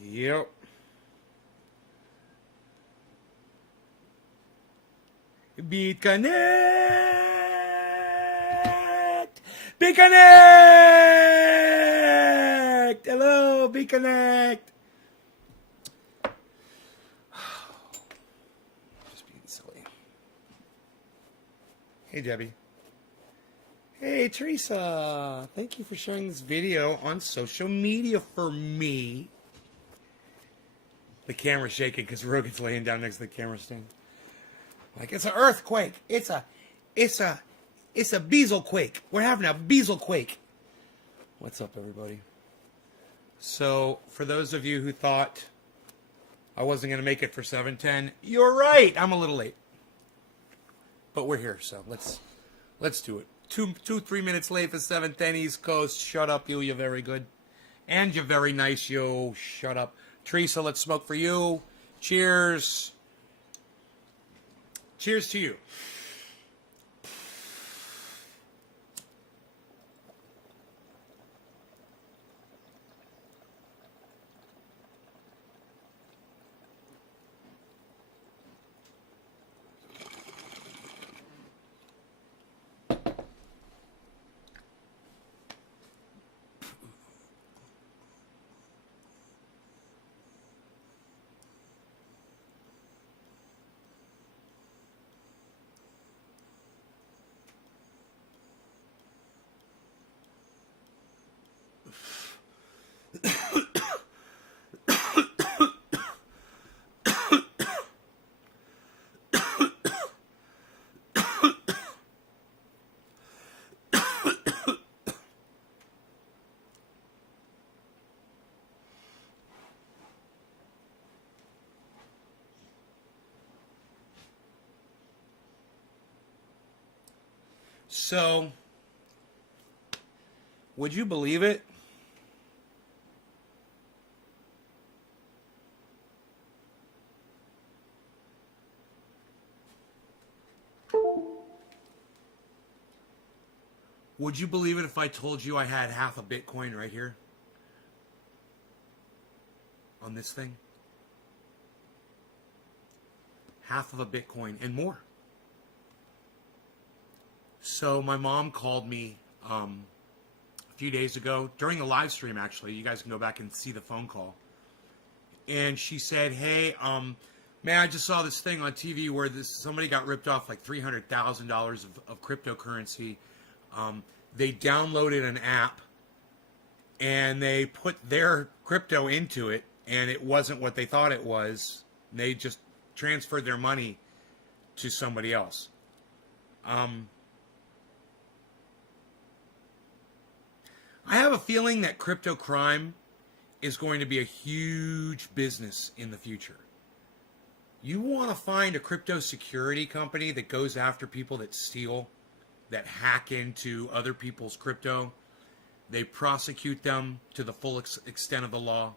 Yep. BeatConnect! BeatConnect! Hello, BeatConnect! Just being silly. Hey, Debbie. Hey, Teresa. Thank you for sharing this video on social media for me. The camera's shaking because Rogan's laying down next to the camera stand. Like, it's an earthquake. It's a Beazelquake. We're having a Beazelquake. What's up, everybody? So, for those of you who thought I wasn't going to make it for 7:10, you're right. I'm a little late. But we're here, so let's do it. 3 minutes late for 7:10 East Coast. Shut up, you. You're very good. And you're very nice, you. Shut up. Teresa, let's smoke for you. Cheers. Cheers to you. So, would you believe it? Would you believe it if I told you I had half a Bitcoin right here? On this thing? Half of a Bitcoin and more. So my mom called me a few days ago, during the live stream actually. You guys can go back and see the phone call. And she said, hey, man, I just saw this thing on TV where somebody got ripped off like $300,000 of cryptocurrency. They downloaded an app and they put their crypto into it, and it wasn't what they thought it was. They just transferred their money to somebody else. I have a feeling that crypto crime is going to be a huge business in the future. You want to find a crypto security company that goes after people that steal, that hack into other people's crypto. They prosecute them to the full extent of the law.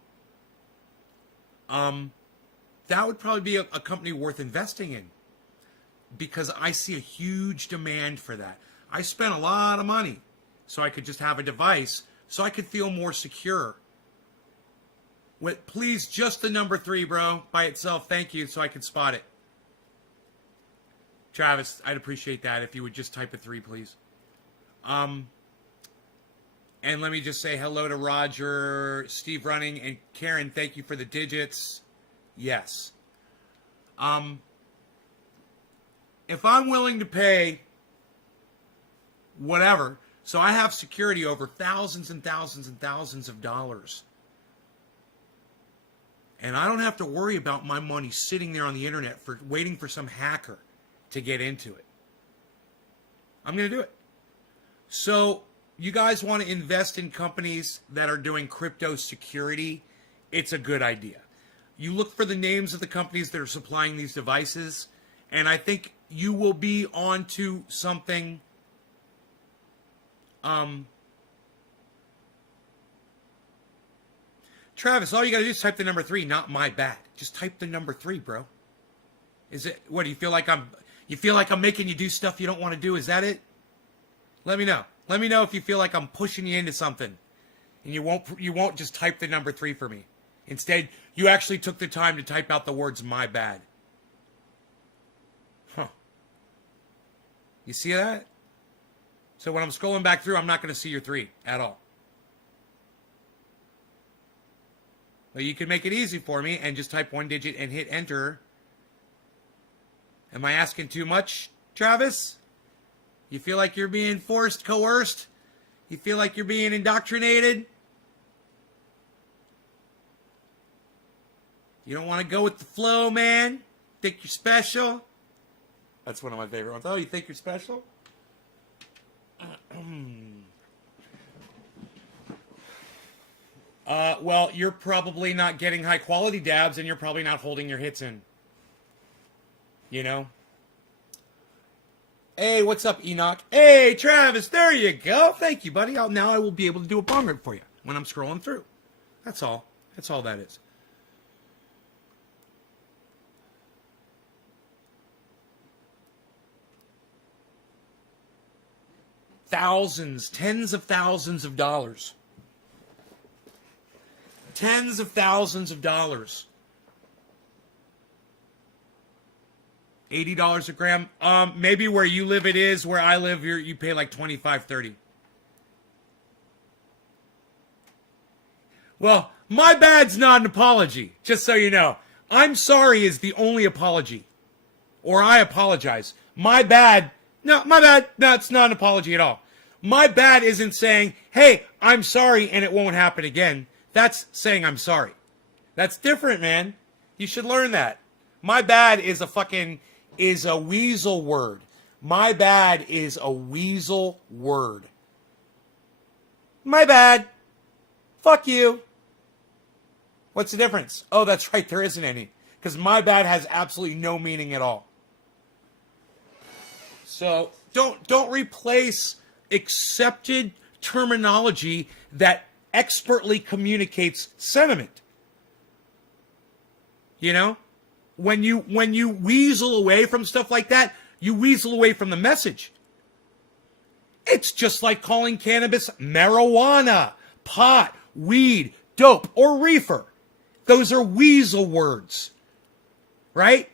That would probably be a company worth investing in, because I see a huge demand for that. I spent a lot of money so I could just have a device so I could feel more secure. Please, just the number 3, bro, by itself. Thank you, so I can spot it. Travis, I'd appreciate that if you would just type a 3, please. And let me just say hello to Roger, Steve Running, and Karen. Thank you for the digits. Yes. If I'm willing to pay whatever, so I have security over thousands and thousands and thousands of dollars, and I don't have to worry about my money sitting there on the internet waiting for some hacker to get into it, I'm going to do it. So you guys want to invest in companies that are doing crypto security? It's a good idea. You look for the names of the companies that are supplying these devices, and I think you will be onto something. Travis, all you got to do is type the number 3, not my bad. Just type the number 3, bro. Is it, what, do you feel like I'm making you do stuff you don't want to do? Is that it? Let me know. Let me know if you feel like I'm pushing you into something, and you won't just type the number 3 for me. Instead, you actually took the time to type out the words "my bad." Huh. You see that? So when I'm scrolling back through, I'm not going to see your 3 at all. But you can make it easy for me and just type 1 digit and hit enter. Am I asking too much, Travis? You feel like you're being forced, coerced? You feel like you're being indoctrinated? You don't want to go with the flow, man? Think you're special? That's one of my favorite ones. Oh, you think you're special? Well, you're probably not getting high quality dabs, and you're probably not holding your hits in. You know? Hey, what's up, Enoch? Hey, Travis, there you go. Thank you, buddy. Now I will be able to do a bong rip for you when I'm scrolling through. That's all. That's all that is. Thousands, tens of thousands of dollars. Tens of thousands of dollars. $80 a gram. Maybe where you live it is. Where I live, you pay like $25, $30. Well, my bad's not an apology, just so you know. I'm sorry is the only apology. Or I apologize. My bad. No, my bad. No, it's not an apology at all. My bad isn't saying, hey, I'm sorry and it won't happen again. That's saying I'm sorry. That's different, man. You should learn that. My bad is a weasel word. My bad is a weasel word. My bad. Fuck you. What's the difference? Oh, that's right, there isn't any. Because my bad has absolutely no meaning at all. So don't replace accepted terminology that expertly communicates sentiment. You know? When you weasel away from stuff like that, you weasel away from the message. It's just like calling cannabis marijuana, pot, weed, dope, or reefer. Those are weasel words. Right?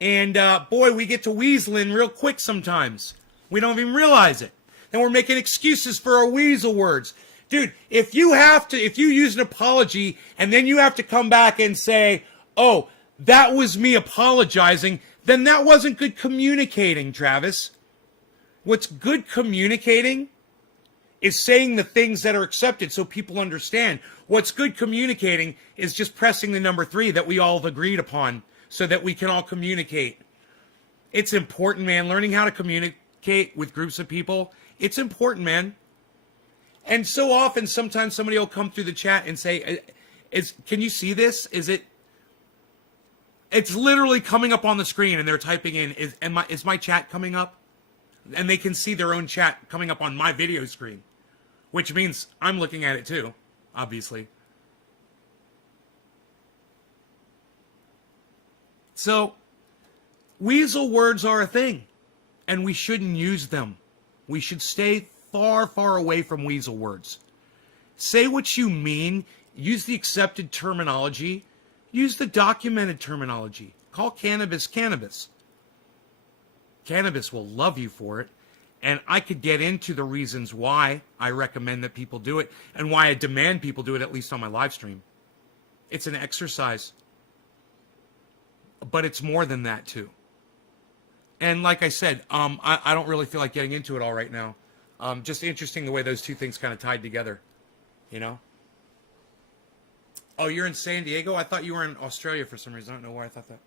And boy, we get to weaseling real quick sometimes. We don't even realize it. Then we're making excuses for our weasel words. Dude, if you use an apology and then you have to come back and say, oh, that was me apologizing, then that wasn't good communicating, Travis. What's good communicating is saying the things that are accepted so people understand. What's good communicating is just pressing the number 3 that we all have agreed upon so that we can all communicate. It's important, man. Learning how to communicate with groups of people, it's important, man. And so often, sometimes somebody will come through the chat and say, can you see this? It's literally coming up on the screen and they're typing in, is my chat coming up? And they can see their own chat coming up on my video screen, which means I'm looking at it too, obviously. So, weasel words are a thing, and we shouldn't use them. We should stay far, far away from weasel words. Say what you mean. Use the accepted terminology. Use the documented terminology. Call cannabis cannabis. Cannabis will love you for it. And I could get into the reasons why I recommend that people do it and why I demand people do it, at least on my live stream. It's an exercise. But it's more than that, too. And like I said, I don't really feel like getting into it all right now. Just interesting the way those two things kind of tied together, you know? Oh, you're in San Diego? I thought you were in Australia for some reason. I don't know why I thought that.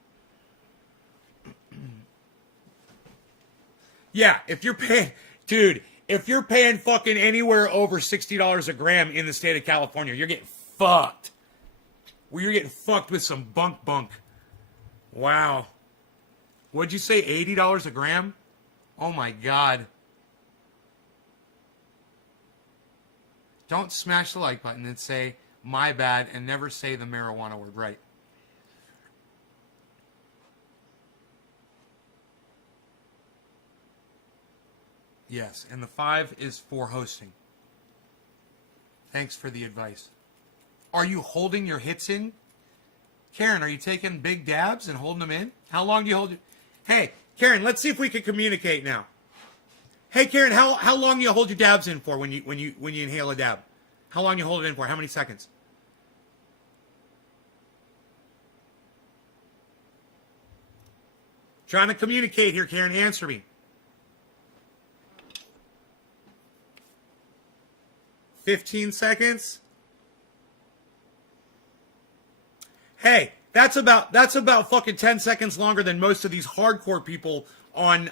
Yeah, if you're paying... Dude, if you're paying fucking anywhere over $60 a gram in the state of California, you're getting fucked. Well, you're getting fucked with some bunk. Wow. What'd you say, $80 a gram? Oh my God. Don't smash the like button and say, my bad, and never say the marijuana word, right? Yes, and the 5 is for hosting. Thanks for the advice. Are you holding your hits in? Karen, are you taking big dabs and holding them in? How long do you hold it? Hey, Karen, let's see if we can communicate now. Hey, Karen, how long do you hold your dabs in for when you inhale a dab? How long do you hold it in for? How many seconds? Trying to communicate here, Karen. Answer me. 15 seconds. Hey, that's about fucking 10 seconds longer than most of these hardcore people on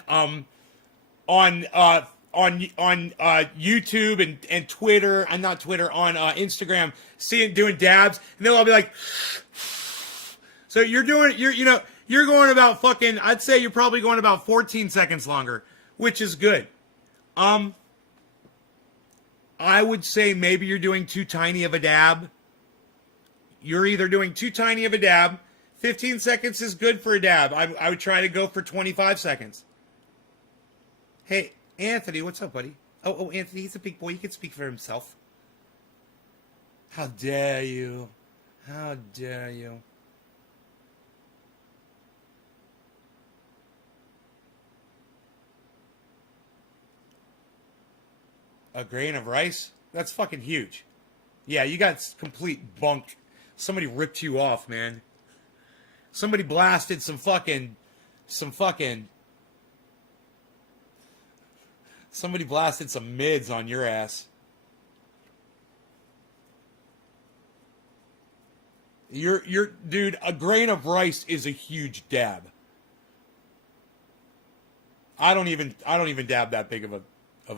YouTube and Twitter, and not Twitter, on Instagram, doing dabs, and they'll all be like. So you're going about fucking. I'd say you're probably going about 14 seconds longer, which is good. I would say maybe you're doing too tiny of a dab. You're either doing too tiny of a dab. 15 seconds is good for a dab. I would try to go for 25 seconds. Hey, Anthony, what's up, buddy? Oh, Anthony, he's a big boy. He can speak for himself. How dare you? How dare you? A grain of rice? That's fucking huge. Yeah, you got complete bunk. Somebody ripped you off, man. Somebody blasted some fucking. Somebody blasted some mids on your ass. Dude, a grain of rice is a huge dab. I don't even dab that big of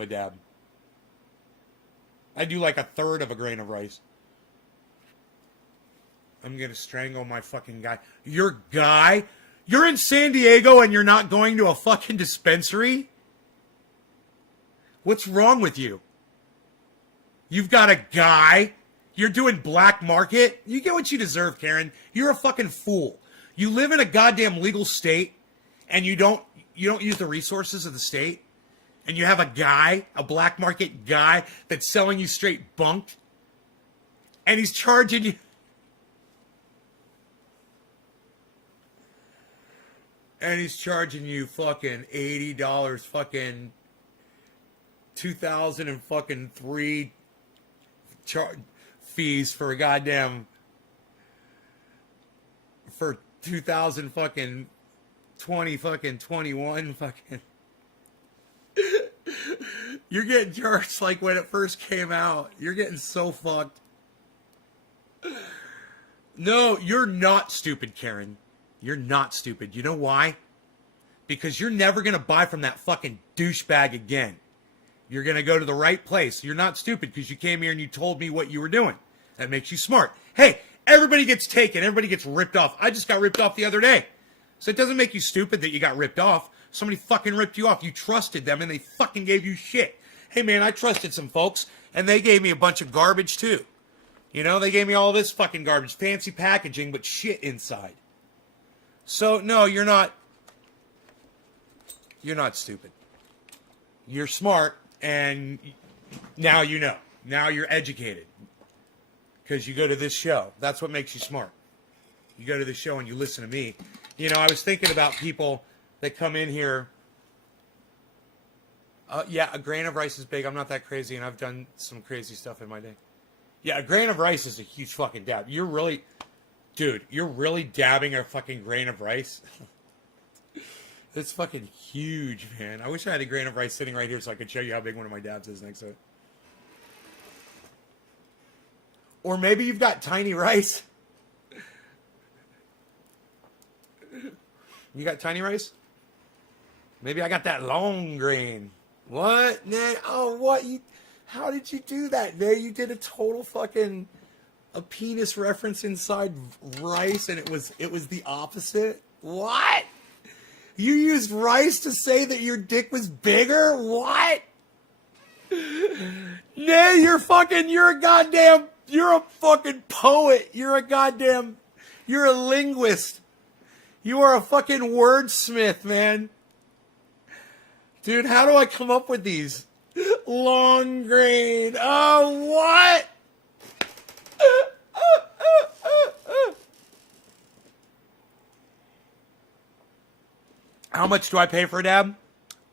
a dab. I do like a third of a grain of rice. I'm going to strangle my fucking guy. Your guy? You're in San Diego and you're not going to a fucking dispensary? What's wrong with you? You've got a guy? You're doing black market? You get what you deserve, Karen. You're a fucking fool. You live in a goddamn legal state and you don't use the resources of the state? And you have a guy, a black market guy, that's selling you straight bunk, and he's charging you. And he's charging you fucking $80, fucking 2003 fees for a goddamn, for 2000 fucking 20 fucking 21 fucking. You're getting charged like when it first came out. You're getting so fucked. No, you're not stupid, Karen. You're not stupid. You know why? Because you're never going to buy from that fucking douchebag again. You're going to go to the right place. You're not stupid because you came here and you told me what you were doing. That makes you smart. Hey, everybody gets taken. Everybody gets ripped off. I just got ripped off the other day. So it doesn't make you stupid that you got ripped off. Somebody fucking ripped you off. You trusted them and they fucking gave you shit. Hey man, I trusted some folks and they gave me a bunch of garbage too. You know, they gave me all this fucking garbage. Fancy packaging, but shit inside. So no, you're not stupid. You're smart and now you know. Now you're educated. Because you go to this show. That's what makes you smart. You go to the show and you listen to me. You know, I was thinking about people that come in here. Yeah, a grain of rice is big. I'm not that crazy, and I've done some crazy stuff in my day. Yeah, a grain of rice is a huge fucking dab. You're really dabbing a fucking grain of rice? That's fucking huge, man. I wish I had a grain of rice sitting right here so I could show you how big one of my dabs is next to it. Or maybe you've got tiny rice. You got tiny rice? Maybe I got that long grain. What? Nah. Oh, what? How did you do that, man? You did a total fucking a penis reference inside rice, and it was the opposite. What? You used rice to say that your dick was bigger? What? Nah, you're a fucking poet. You're a linguist. You are a fucking wordsmith, man. Dude, how do I come up with these? Long grain. Oh, what? How much do I pay for a dab?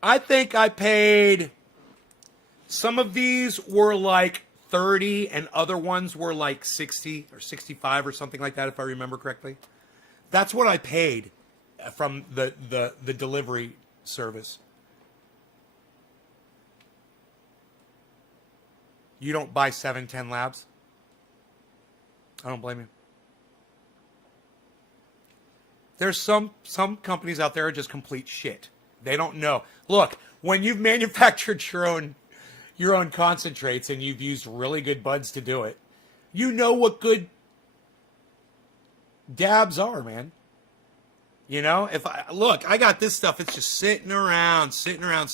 I think I paid... Some of these were like 30 and other ones were like 60 or 65 or something like that, if I remember correctly. That's what I paid from the delivery service. You don't buy 710 Labs? I don't blame you. There's some companies out there are just complete shit. They don't know. Look, when you've manufactured your own concentrates and you've used really good buds to do it, you know what good dabs are, man. You know, I got this stuff. It's just sitting around. Look at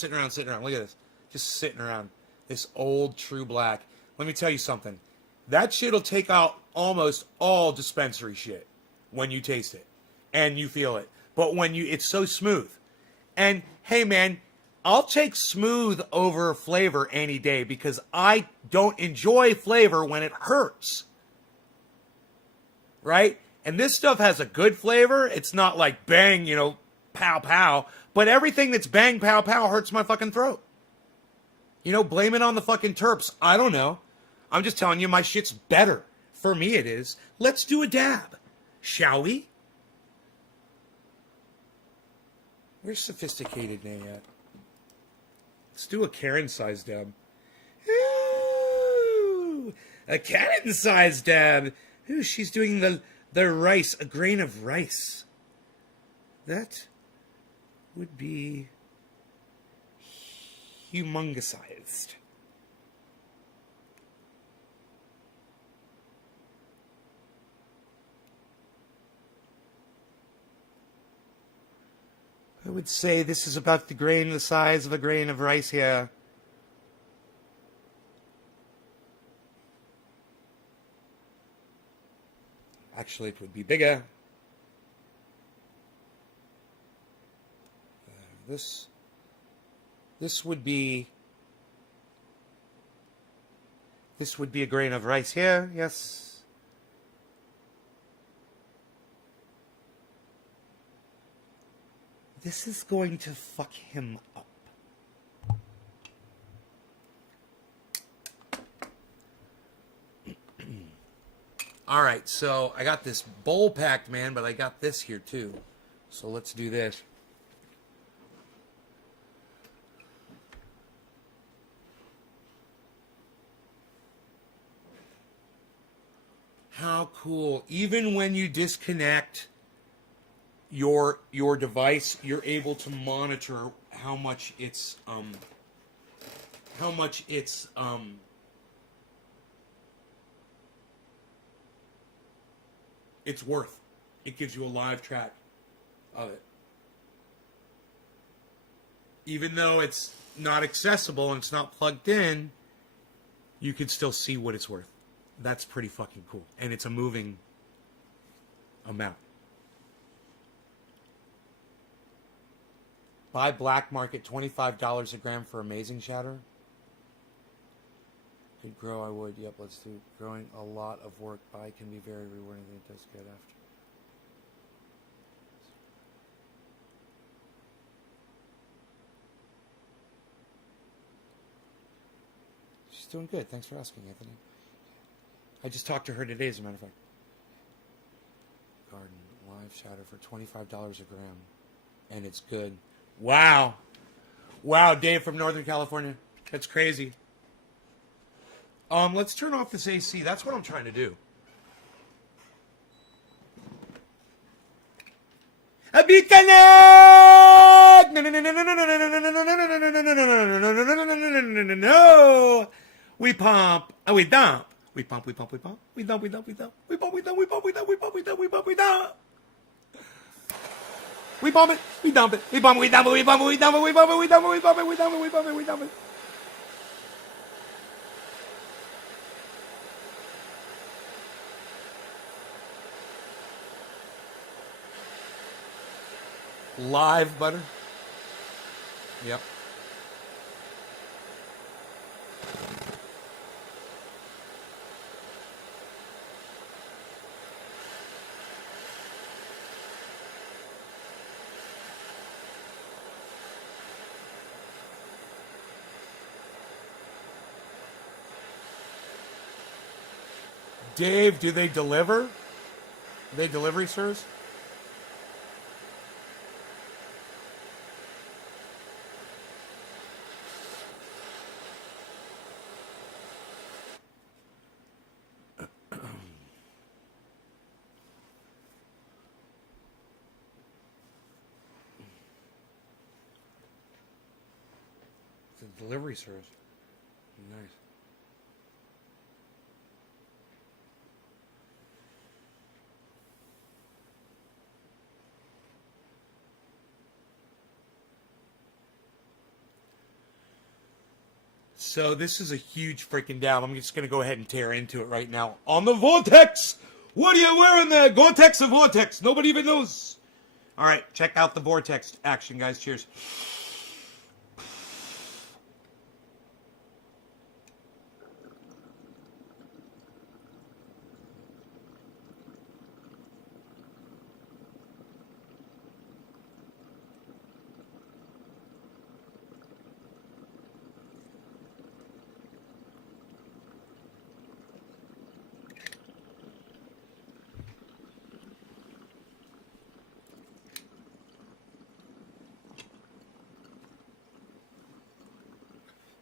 this. Just sitting around. This old True Black. Let me tell you something. That shit will take out almost all dispensary shit when you taste it and you feel it. But it's so smooth. And hey, man, I'll take smooth over flavor any day because I don't enjoy flavor when it hurts. Right? And this stuff has a good flavor. It's not like bang, pow, pow. But everything that's bang, pow, pow hurts my fucking throat. Blame it on the fucking terps. I don't know. I'm just telling you, my shit's better. For me, it is. Let's do a dab. Shall we? Where's Sophisticated Nay at? Let's do a Karen-sized dab. Ooh, a Karen-sized dab. Ooh, she's doing the rice, a grain of rice. That would be humongous-sized. I would say this is about the size of a grain of rice here. Actually, it would be bigger. This would be a grain of rice here, yes. This is going to fuck him up. All right, so I got this bowl packed, man, but I got this here too. So let's do this. How cool. Even when you disconnect your device, you're able to monitor how much it's worth. It gives you a live track of it. Even though it's not accessible and it's not plugged in, you can still see what it's worth. That's pretty fucking cool. And it's a moving amount. Buy black market $25 a gram for amazing shatter. Could grow, I would. Yep, let's do it. Growing a lot of work by can be very rewarding. It does good after. She's doing good. Thanks for asking, Anthony. I just talked to her today, as a matter of fact. Garden live shatter for $25 a gram, and it's good. Wow. Wow, Dave from Northern California. That's crazy. Let's turn off this AC. That's what I'm trying to do. No. We pump. We dump. We pump. We dump. We dump. We dump. We dump. We dump. We pump. We dump. We pump. We dump. We pump. We dump. We pump. We dump. We bump it, we dump it, we bump it, we dump it, we bump it, we dump it, we bump it, we dump it, we bump it, we dump it, we bump it, we dump it. Live butter. Yep. Dave, do they deliver? Are they delivery service? It's a delivery service. Nice. So this is a huge freaking dab. I'm just going to go ahead and tear into it right now. On the Vortex! What are you wearing there? Gore-Tex or Vortex? Nobody even knows. All right, check out the Vortex action, guys. Cheers.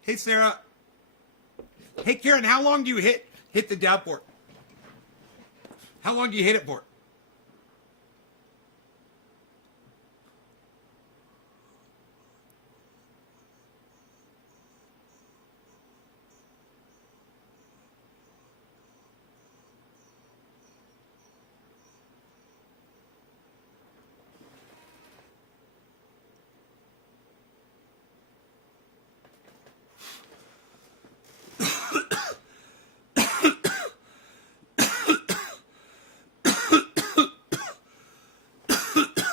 Hey, Sarah. Hey, Karen, how long do you hit the dab for? How long do you hit it for?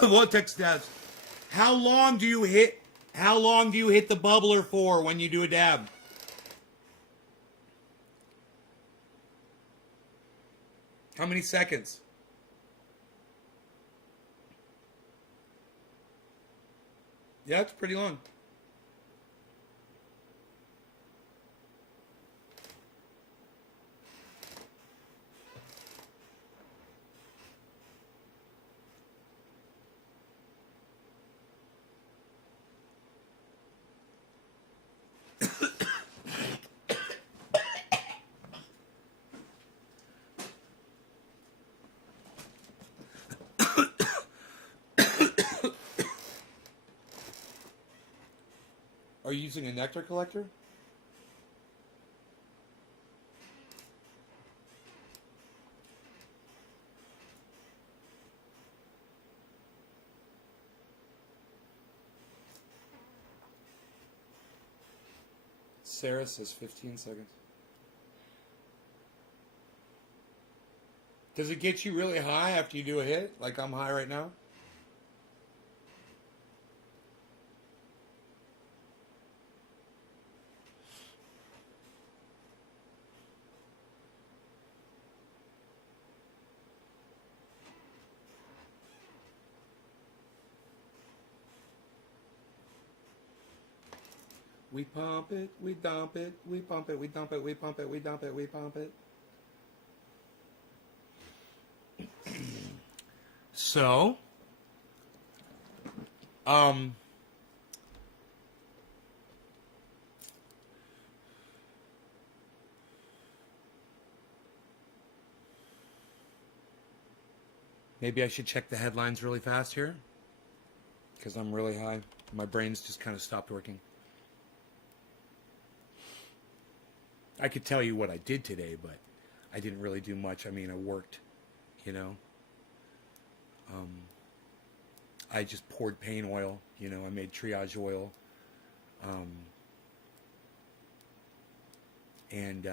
Vortex dabs. How long do you hit the bubbler for when you do a dab? How many seconds? Yeah, it's pretty long. Are you using a nectar collector? Sarah says 15 seconds. Does it get you really high after you do a hit? Like I'm high right now? We pump it, we dump it, we pump it, we dump it, we pump it, we dump it, we pump it. So, maybe I should check the headlines really fast here because I'm really high. My brain's just kind of stopped working. I could tell you what I did today, but I didn't really do much. I mean, I worked, you know. I just poured pain oil, you know. I made triage oil, and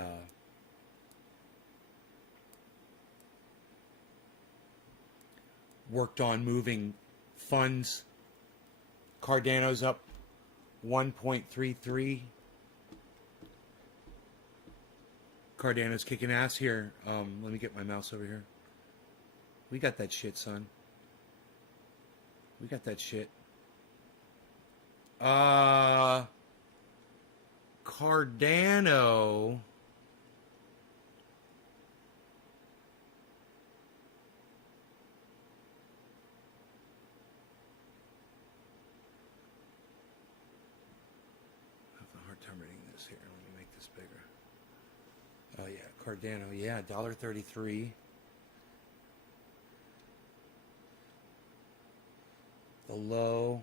worked on moving funds. Cardano's up 1.33. Cardano's kicking ass here. Let me get my mouse over here. We got that shit, son. We got that shit. Cardano tell you. Cardano, yeah, $1.33. The low.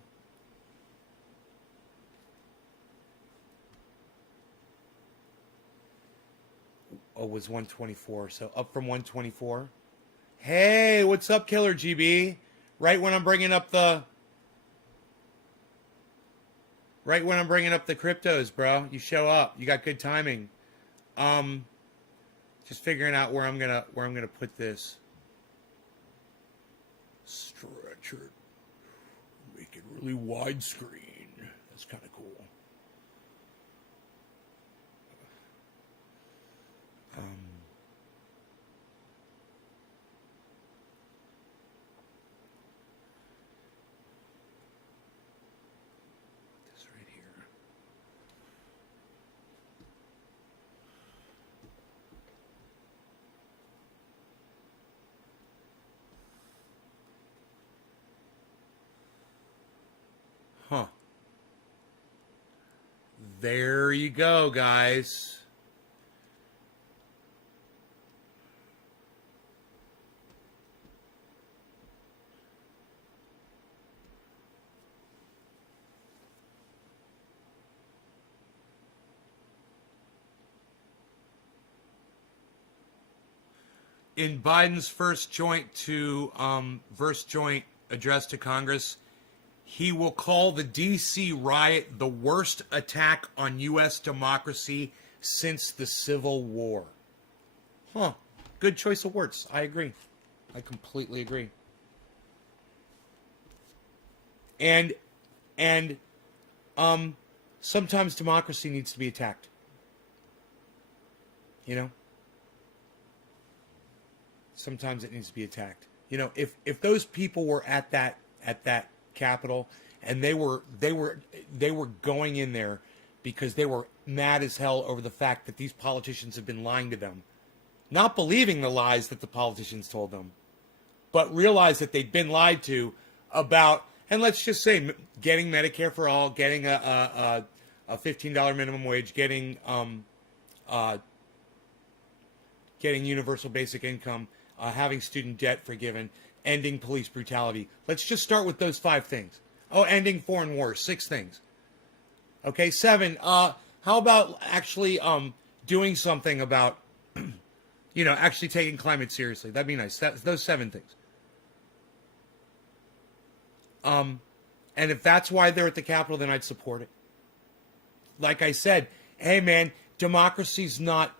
Oh, was 124. So up from 124. Hey, what's up, Killer GB? Right when I'm bringing up the cryptos, bro. You show up. You got good timing. Just figuring out where I'm gonna put this. Stretch it. Make it really widescreen. That's kind of cool. This right here. Huh. There you go, guys. In Biden's first joint address to Congress, he will call the D.C. riot the worst attack on U.S. democracy since the Civil War. Huh. Good choice of words. I agree. I completely agree. And sometimes democracy needs to be attacked. You know? Sometimes it needs to be attacked. You know, if those people were at that Capitol and they were going in there because they were mad as hell over the fact that these politicians have been lying to them, not believing the lies that the politicians told them, but realize that they'd been lied to about, and let's just say getting Medicare for all, getting a $15 minimum wage, getting universal basic income, having student debt forgiven, ending police brutality. Let's just start with those 5 things. Oh, ending foreign wars, 6 things. Okay, 7. How about actually doing something about, actually taking climate seriously? That'd be nice. Those 7 things. And if that's why they're at the Capitol, then I'd support it. Like I said, hey man, democracy's not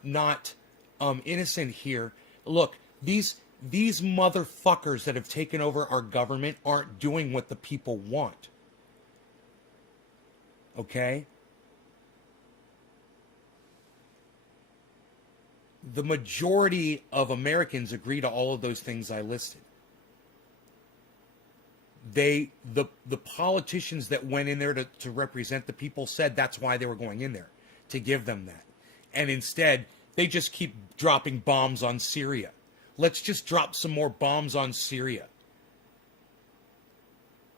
innocent here. Look, these motherfuckers that have taken over our government aren't doing what the people want. Okay? The majority of Americans agree to all of those things I listed. The politicians that went in there to represent the people said that's why they were going in there, to give them that. And instead, they just keep dropping bombs on Syria. Let's just drop some more bombs on Syria.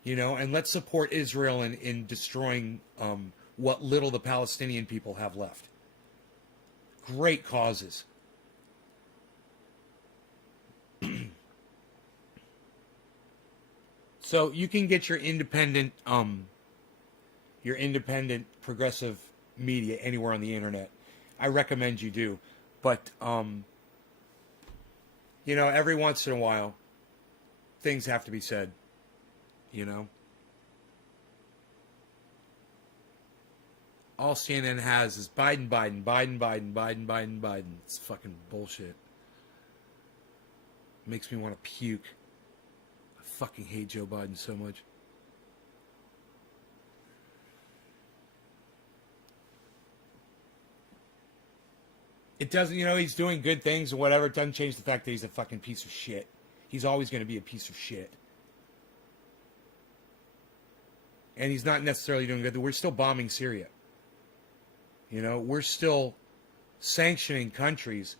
And let's support Israel in destroying what little the Palestinian people have left. Great causes. So you can get your independent progressive media anywhere on the internet. I recommend you do. But, every once in a while, things have to be said, All CNN has is Biden. It's fucking bullshit. It makes me want to puke. I fucking hate Joe Biden so much. It doesn't, he's doing good things or whatever. It doesn't change the fact that he's a fucking piece of shit. He's always going to be a piece of shit. And he's not necessarily doing good. We're still bombing Syria. We're still sanctioning countries.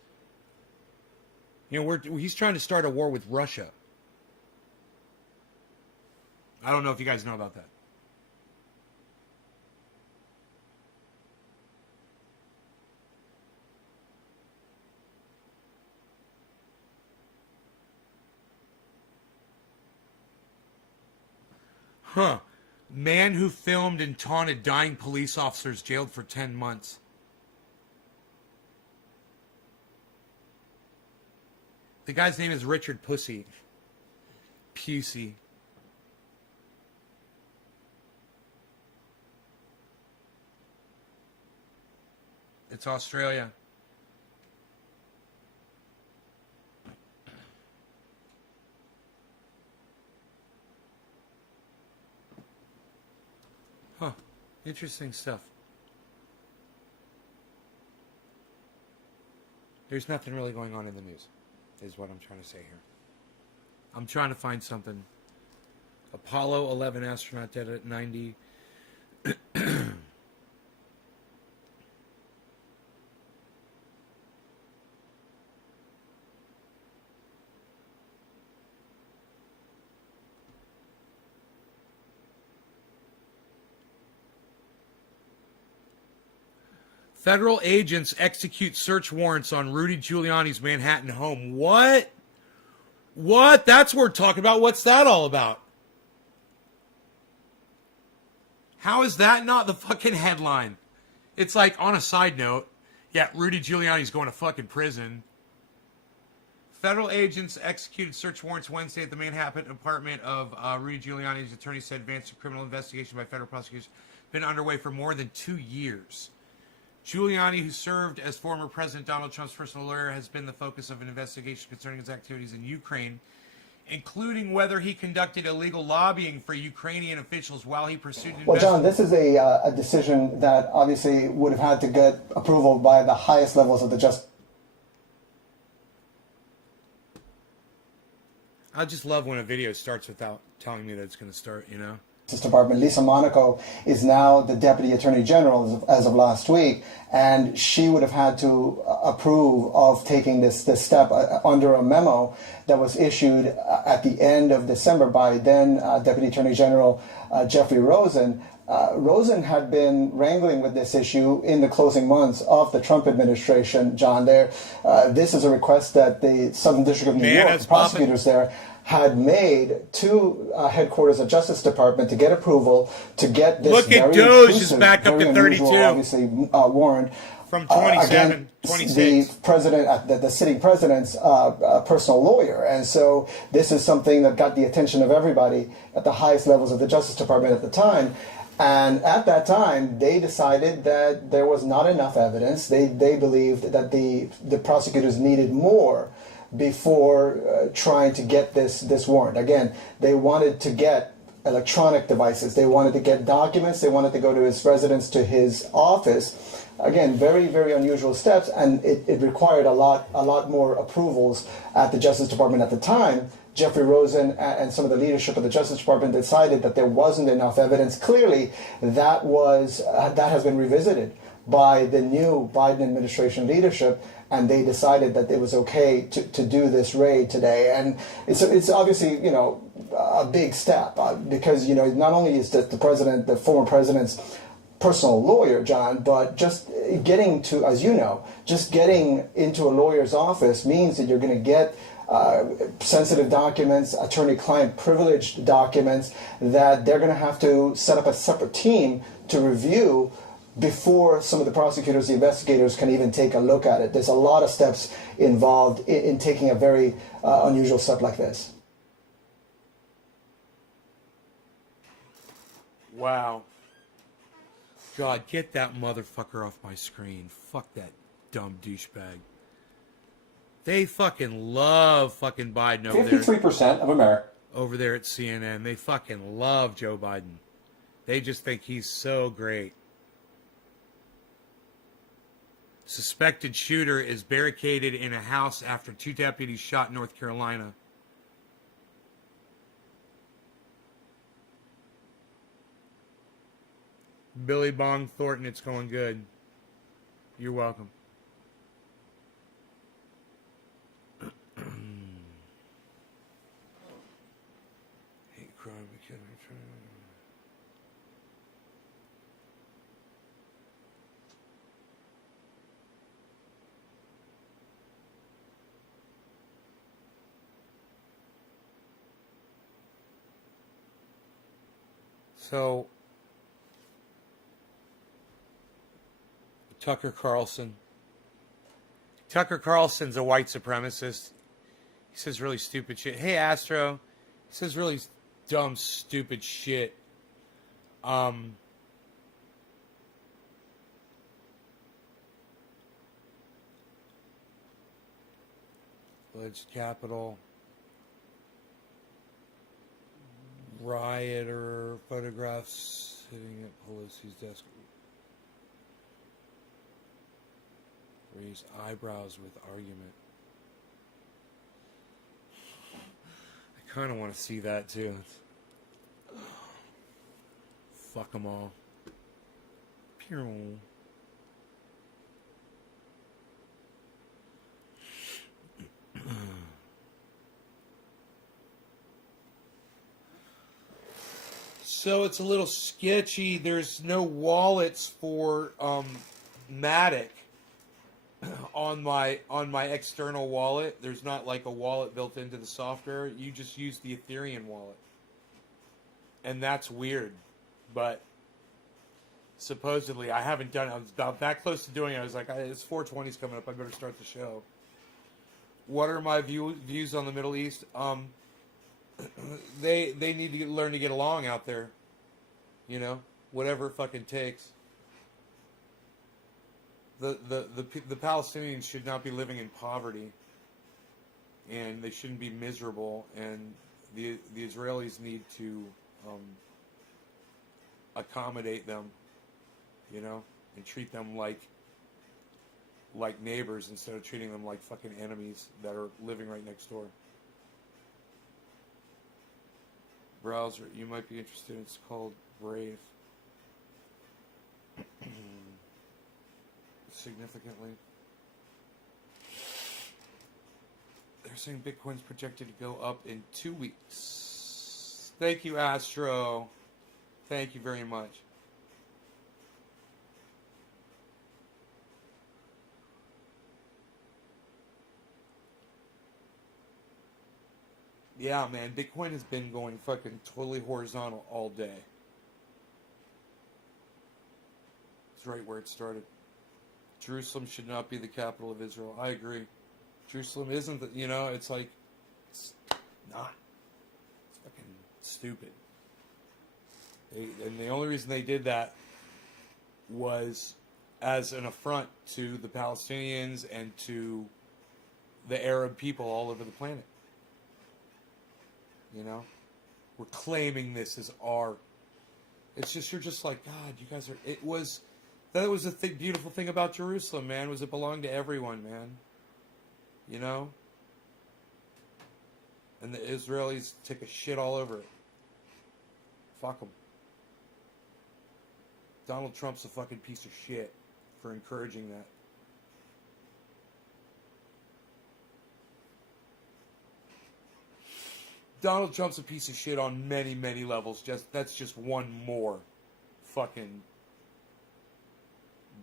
He's trying to start a war with Russia. I don't know if you guys know about that. Huh. Man who filmed and taunted dying police officers jailed for 10 months. The guy's name is Richard Pussy. Pusey. It's Australia. Huh. Interesting stuff. There's nothing really going on in the news, is what I'm trying to say here. I'm trying to find something. Apollo 11 astronaut dead at 90. Federal agents execute search warrants on Rudy Giuliani's Manhattan home. What? What? That's what we're talking about. What's that all about? How is that not the fucking headline? It's like, on a side note, yeah, Rudy Giuliani's going to fucking prison. Federal agents executed search warrants Wednesday at the Manhattan apartment of Rudy Giuliani's attorney said advanced criminal investigation by federal prosecutors been underway for more than 2 years. Giuliani, who served as former President Donald Trump's personal lawyer, has been the focus of an investigation concerning his activities in Ukraine, including whether he conducted illegal lobbying for Ukrainian officials while he pursued an Well, John, this is a decision that obviously would have had to get approval by the highest levels of the justice. I just love when a video starts without telling me that it's going to start, you know? Department. Lisa Monaco is now the Deputy Attorney General as of last week, and she would have had to approve of taking this step under a memo that was issued at the end of December by then Deputy Attorney General Jeffrey Rosen. Rosen had been wrangling with this issue in the closing months of the Trump administration, John. This is a request that the Southern District of New York, the prosecutors there, had made to headquarters of Justice Department to get approval to get this Look at Doge is back up to 32. Obviously, warrant from 27, 26. The president, the sitting president's personal lawyer, and so this is something that got the attention of everybody at the highest levels of the Justice Department at the time. And at that time, they decided that there was not enough evidence. They believed that the prosecutors needed more before trying to get this warrant. Again, they wanted to get electronic devices. They wanted to get documents. They wanted to go to his residence, to his office. Again, very, very unusual steps, and it required a lot more approvals at the Justice Department at the time. Jeffrey Rosen and some of the leadership of the Justice Department decided that there wasn't enough evidence. Clearly, that has been revisited by the new Biden administration leadership, and they decided that it was okay to do this raid today. And it's obviously, you know, a big step because, you know, not only is the former president's personal lawyer, John, but just getting to, as you know, just getting into a lawyer's office means that you're going to get sensitive documents, attorney-client privileged documents that they're going to have to set up a separate team to review before some of the prosecutors, the investigators can even take a look at it. There's a lot of steps involved in taking a very unusual step like this. Wow. God, get that motherfucker off my screen. Fuck that dumb douchebag. They fucking love fucking Biden over 53% of America. Over there at CNN. They fucking love Joe Biden. They just think he's so great. Suspected shooter is barricaded in a house after 2 deputies shot in North Carolina. Billy Bong Thornton, it's going good. You're welcome. Hate crime, So, Tucker Carlson. Tucker Carlson's a white supremacist. He says really stupid shit. Hey, Astro. He says really dumb, stupid shit. Alleged Capitol. Rioter photographs sitting at Pelosi's desk. Raise eyebrows with argument. I kind of want to see that too. Fuck them all. Pew. So it's a little sketchy. There's no wallets for Matic on my external wallet. There's not like a wallet built into the software. You just use the Ethereum wallet. And that's weird. But supposedly I haven't done it. I was about that close to doing it. I was like, it's 420's coming up. I better start the show. What are my views on the Middle East? They need to learn to get along out there. You know, whatever it fucking takes. The Palestinians should not be living in poverty, and they shouldn't be miserable. And the Israelis need to accommodate them, you know, and treat them like neighbors instead of treating them like fucking enemies that are living right next door. Browser, you might be interested. It's called Brave. Significantly. They're saying Bitcoin's projected to go up in 2 weeks. Thank you, Astro. Thank you very much. Yeah, man, Bitcoin has been going fucking totally horizontal all day. It's right where it started. Jerusalem should not be the capital of Israel. I agree. Jerusalem isn't, you know, it's like, it's not. It's fucking stupid. And the only reason they did that was as an affront to the Palestinians and to the Arab people all over the planet. You know? We're claiming this as our... It's just, you're just like, God, you guys are... That was the beautiful thing about Jerusalem, man, was it belonged to everyone, man. You know? And the Israelis take a shit all over it. Fuck them. Donald Trump's a fucking piece of shit for encouraging that. Donald Trump's a piece of shit on many, many levels. That's just one more fucking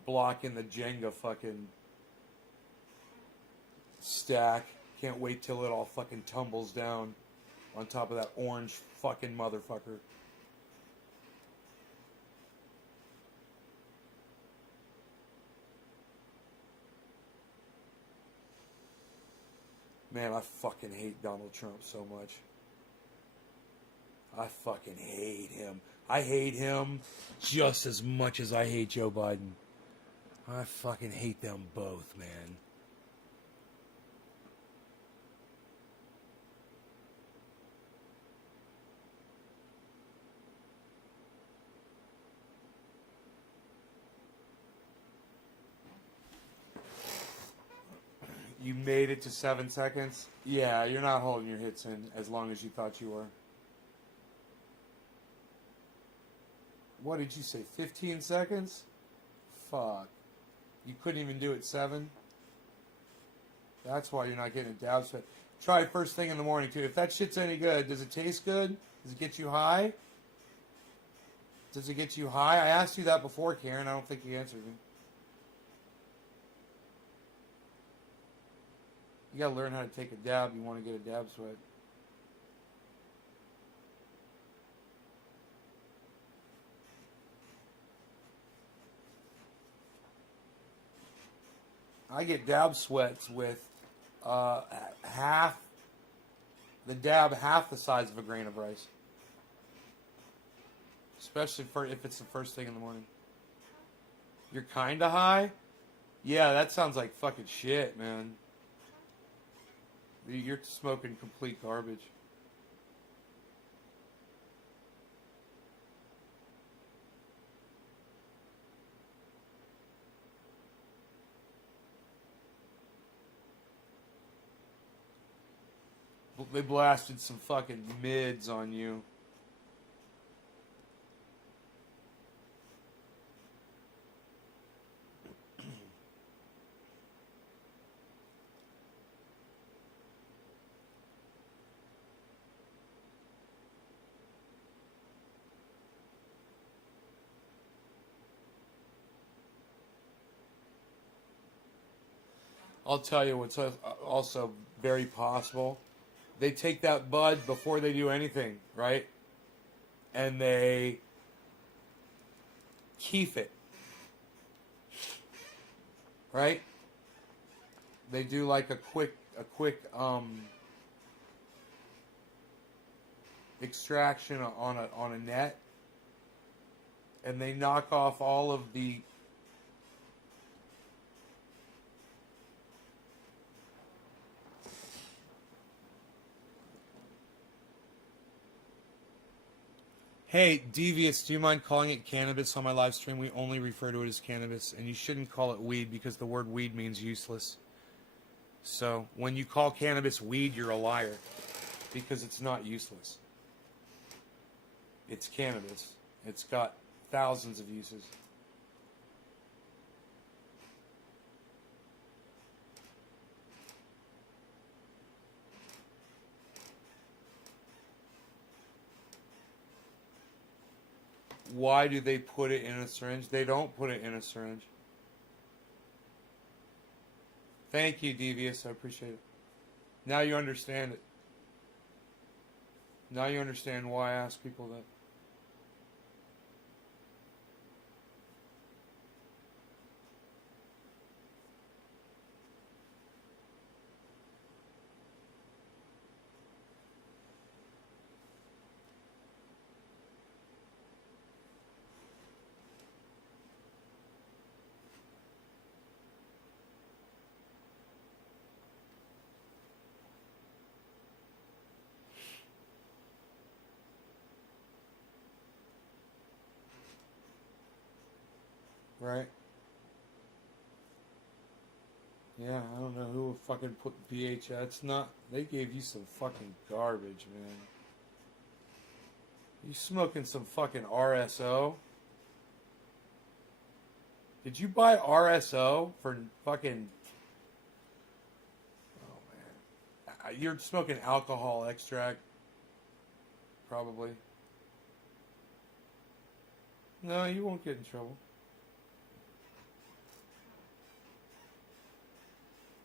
block in the Jenga fucking stack. Can't wait till it all fucking tumbles down on top of that orange fucking motherfucker. Man, I fucking hate Donald Trump so much. I fucking hate him. I hate him just as much as I hate Joe Biden. I fucking hate them both, man. You made it to 7 seconds? Yeah, you're not holding your hits in as long as you thought you were. What did you say, 15 seconds? Fuck. You couldn't even do it 7? That's why you're not getting a dab sweat. Try first thing in the morning, too. If that shit's any good, does it taste good? Does it get you high? Does it get you high? I asked you that before, Karen. I don't think you answered me. You gotta learn how to take a dab. You want to get a dab sweat. I get dab sweats with half the dab, half the size of a grain of rice. Especially for if it's the first thing in the morning. You're kinda high? Yeah, that sounds like fucking shit, man. You're smoking complete garbage. They blasted some fucking mids on you. I'll tell you what's also very possible. They take that bud before they do anything, right? And they keef it, right? They do like a quick extraction on a net, and they knock off all of the Hey, Devious, do you mind calling it cannabis on my live stream? We only refer to it as cannabis, and you shouldn't call it weed because the word weed means useless. So, when you call cannabis weed, you're a liar because it's not useless. It's cannabis. It's got thousands of uses. Why do they put it in a syringe? They don't put it in a syringe. Thank you, Devious. I appreciate it. Now you understand it. Now you understand why I ask people that. Right? Yeah, I don't know who fucking put BH. It's not. They gave you some fucking garbage, man. You smoking some fucking RSO? Did you buy RSO for fucking? Oh man, you're smoking alcohol extract, probably. No, you won't get in trouble.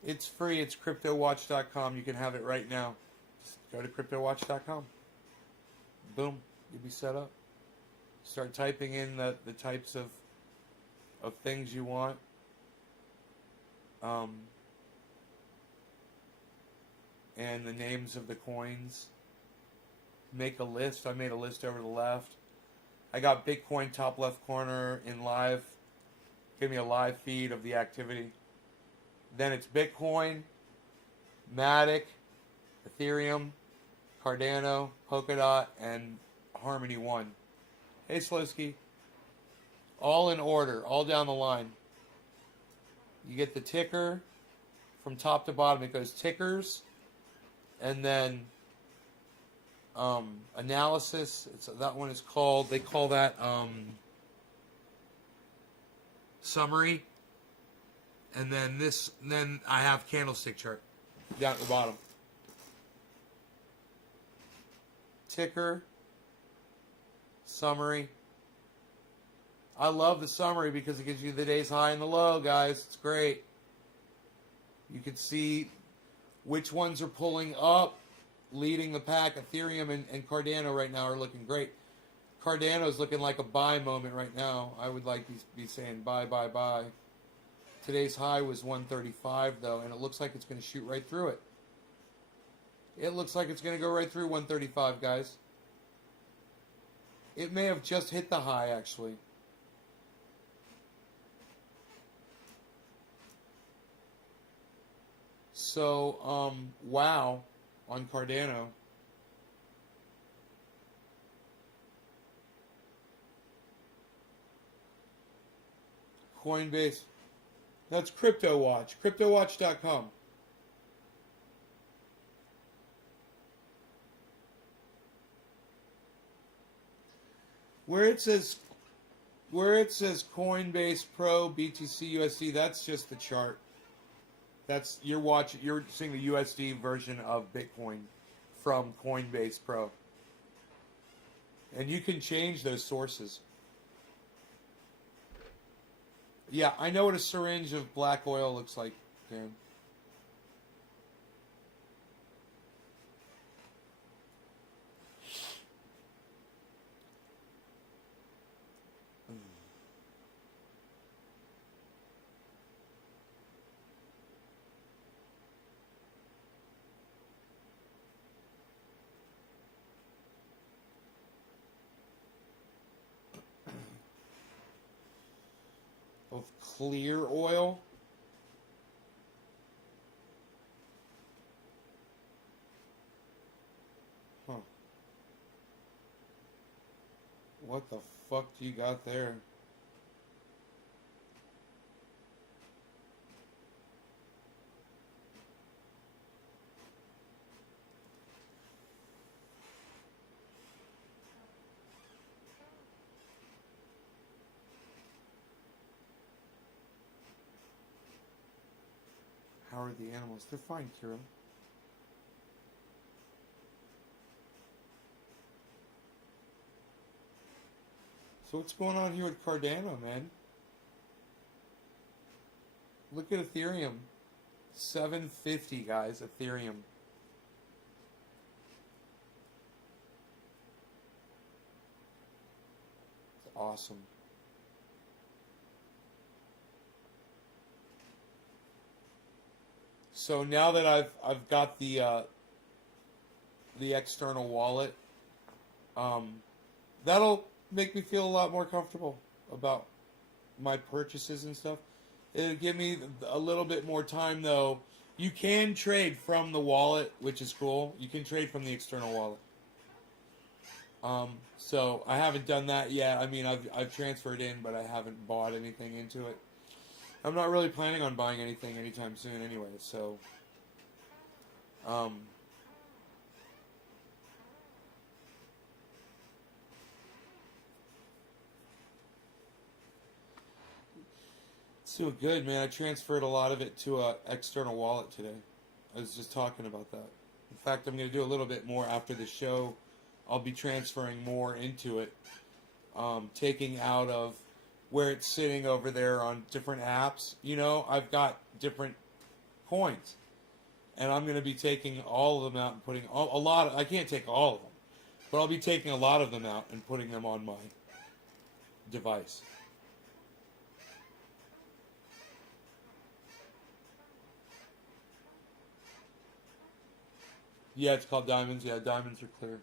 It's free. It's CryptoWatch.com. You can have it right now. Just go to CryptoWatch.com. Boom. You'll be set up. Start typing in the types of things you want. And the names of the coins. Make a list. I made a list over to the left. I got Bitcoin top left corner in live. Give me a live feed of the activity. Then it's Bitcoin, Matic, Ethereum, Cardano, Polkadot, and Harmony One. Hey, Slowski. All in order, all down the line. You get the ticker from top to bottom. It goes tickers, and then analysis. That one is called. They call that summary. And then I have candlestick chart down at the bottom. Ticker, summary. I love the summary because it gives you the day's high and the low, guys. It's great. You can see which ones are pulling up, leading the pack. Ethereum and Cardano right now are looking great. Cardano is looking like a buy moment right now. I would like to be saying buy, buy, buy. Today's high was 135 though, and it looks like it's going to shoot right through it. It looks like it's going to go right through 135, guys. It may have just hit the high, actually. So, wow on Cardano. Coinbase. That's CryptoWatch. CryptoWatch.com. Where it says Coinbase Pro BTC USD, that's just the chart. That's you're seeing the USD version of Bitcoin from Coinbase Pro. And you can change those sources. Yeah, I know what a syringe of black oil looks like, Dan. Of clear oil. Huh. What the fuck do you got there? How are the animals? They're fine, Kira. So what's going on here with Cardano, man? Look at Ethereum. 750, guys, Ethereum. It's awesome. So now that I've got the external wallet, that'll make me feel a lot more comfortable about my purchases and stuff. It'll give me a little bit more time though. You can trade from the wallet, which is cool. You can trade from the external wallet. So I haven't done that yet. I mean, I've transferred in, but I haven't bought anything into it. I'm not really planning on buying anything anytime soon anyway, so it's doing good, man. I transferred a lot of it to a external wallet today. I was just talking about that. In fact, I'm going to do a little bit more after the show. I'll be transferring more into it, taking out of where it's sitting over there on different apps. You know, I've got different coins, and I'm going to be taking all of them out and putting a lot. I can't take all of them, but I'll be taking a lot of them out and putting them on my device. Yeah, it's called diamonds. Yeah, diamonds are clear.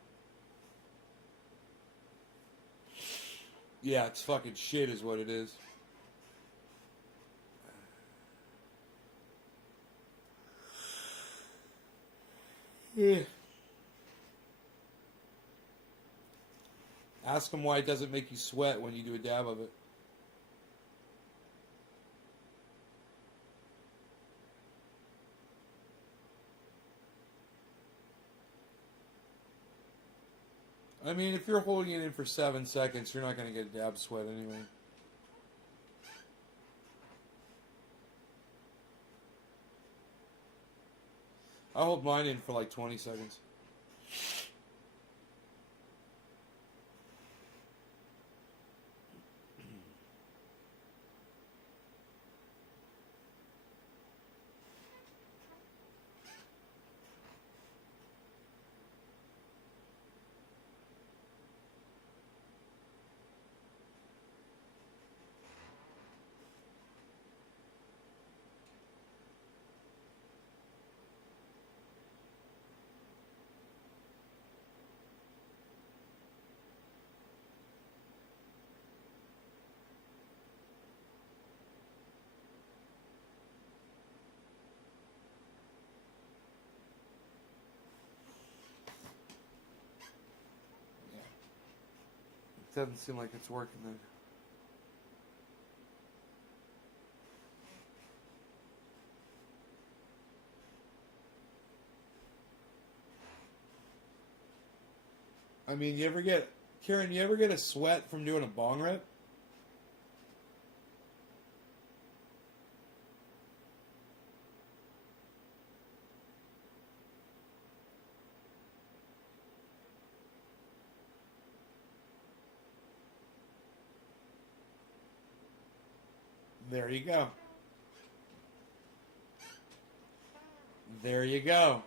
Yeah, it's fucking shit is what it is. Yeah. Ask them why it doesn't make you sweat when you do a dab of it. I mean, if you're holding it in for 7 seconds, you're not going to get a dab sweat anyway. I hold mine in for like 20 seconds. Doesn't seem like it's working then. I mean, Karen, you ever get a sweat from doing a bong rip? There you go. There you go.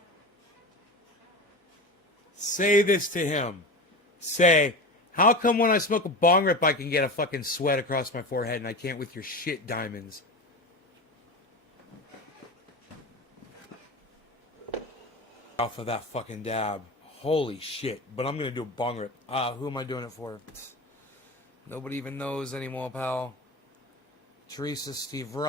Say this to him. Say, how come when I smoke a bong rip I can get a fucking sweat across my forehead and I can't with your shit diamonds? Off of that fucking dab. Holy shit. But I'm going to do a bong rip. Who am I doing it for? Nobody even knows anymore, pal. Teresa, Steve Wright.